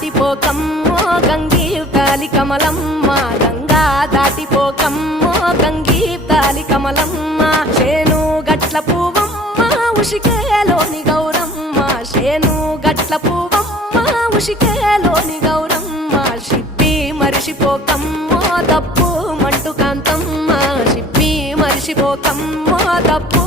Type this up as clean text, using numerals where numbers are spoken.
దాటిపోకమ్మో గంగీతాలి కమలమ్మ గంగా దాటిపోకమ్మో గంగీతాలి కమలమ్మ శేను గట్ల పువ్వమ్మ ఉషికేలోని గౌరమ్మ శేను గట్ల పువ్వమ్మ ఉషికేలోని గౌరమ్మ షిప్పి మరిషిపోకమ్మో తప్పు మంటు కాంతమ్మ షిప్పి మరిషిపోకమ్మో తప్పు